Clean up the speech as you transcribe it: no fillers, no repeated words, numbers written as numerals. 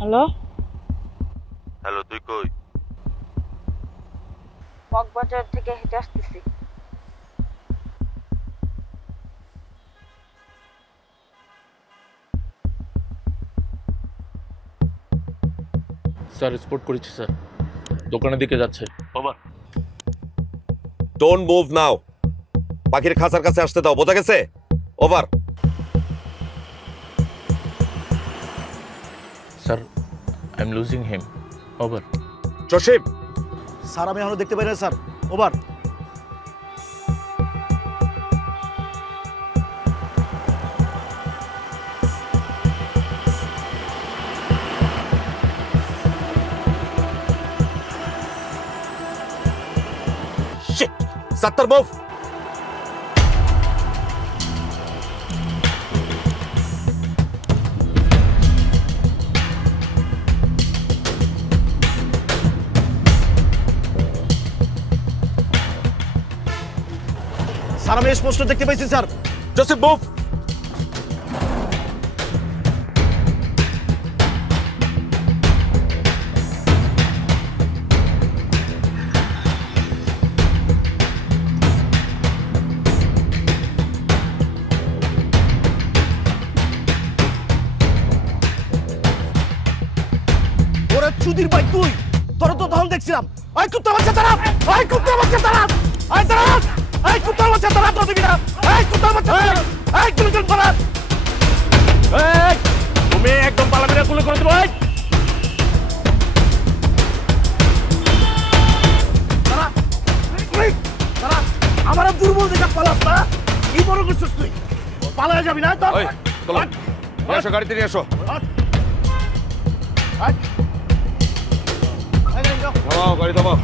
Hello, hello, তুই কই? মগবাজার থেকে হেঁটে আসতেছি। স্যার স্পট করেছি স্যার, দোকানের দিকে যাচ্ছে। ওভার। ডোন্ট মুভ নাও, পাখির খাঁচার কাছে আসতে দাও, বোঝা গেছে? Over. Sir I am losing him. Over. Jasim, sir আমি এখনো দেখতে পাই না sir. Over. Shit, Sattar move. Sir আমি স্পষ্ট দেখতে পাইছি স্যার। জসিম মুভ। ওরে চুদির ভাই তুই, তোর তো তখন দেখছিলাম। আই কুত্তা বাচ্চা দাঁড়া, আই কুত্তা বাচ্চা দাঁড়া, আই দাঁড়া, আই কুত্তা বাচ্চা দাঁড়া, তো দিবি না, আই কুত্তা বাচ্চা দাঁড়া, আই তুই চল দাঁড়া। এই, তুমি একদম পালামিনা গুলো করে দেবো। এই, দাঁড়া, এই, দাঁড়া, আমার আর দুর্বল দেখা পালাস না। কি বড় করছিস তুই? পালায় যাবি না তো? ওই, চলো, নিয়ে এসো, গাড়িতে নিয়ে এসো। থামাও, গাড়ি থামাও।